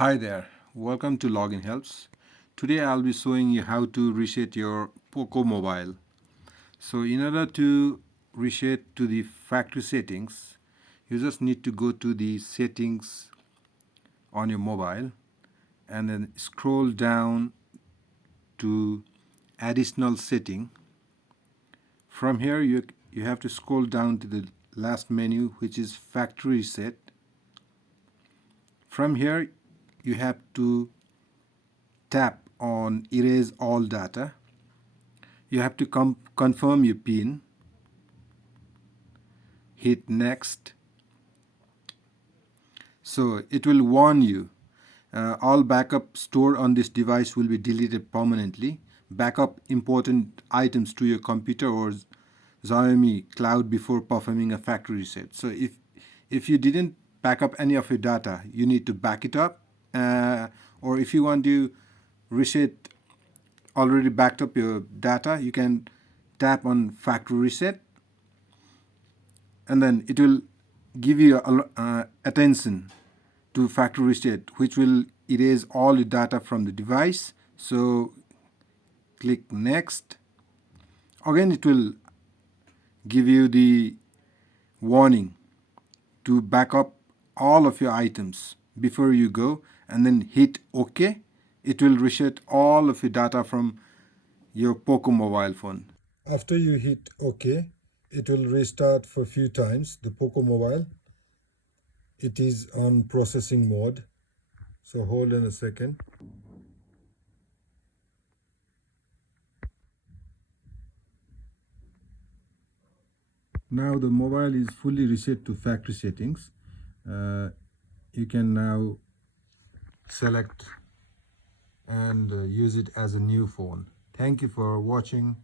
Hi there, welcome to Login Helps. Today I'll be showing you how to reset your Poco Mobile. So in order to reset to the factory settings, you just need to go to the settings on your mobile and then scroll down to additional setting. From here you have to scroll down to the last menu, which is factory reset. From here you have to tap on erase all data. You have to confirm your PIN, hit next. So it will warn you all backup stored on this device will be deleted permanently. Backup important items to your computer or Xiaomi Cloud before performing a factory reset. So if you didn't back up any of your data, you need to back it up. Or if you want to reset already backed up your data, you can tap on factory reset and then it will give you attention to factory reset, which will erase all the data from the device. So click next. Again it will give you the warning to back up all of your items before you go and then hit OK. It will reset all of your data from your Poco mobile phone. After you hit OK, it will restart for a few times the Poco mobile. It is on processing mode, so hold on a second. Now the mobile is fully reset to factory settings. You can now select and use it as a new phone. Thank you for watching.